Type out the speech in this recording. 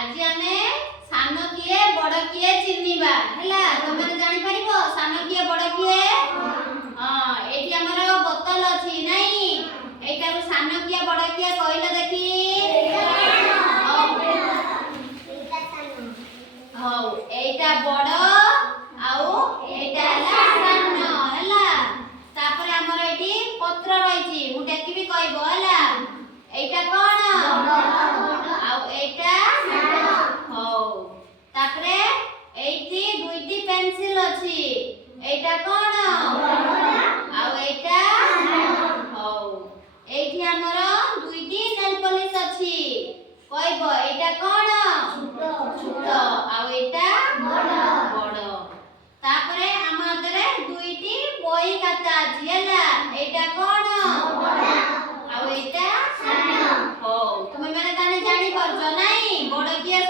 आज आमे सान किए बड़ किए चिन्हिबा हैला तमे जानि परिबो सान किए बड़ किए हां एठी हमर बोतल अछि नाही एटा को सान किए बड़ किए कहिलो देखि हां एटा बड़ आउ एटा हला सान हैला तापर हमर एठी पत्र रहिछि मु टेकिबि कहबो हैला एटा कोन आउ एटा हौ तापरे एठी दुईटी पेंसिल अछि एटा कोन आउ एटा हौ एठी हमर दुईटी नेल पॉलिश अछि कहबो एटा कोन छोट आउ एटा बड़ तापरे हमरे दुईटी बही खाता अछि हैला एटा कोन आउ एटा सान हो तुमे माने ताने जानि परछो नाही बड़ किए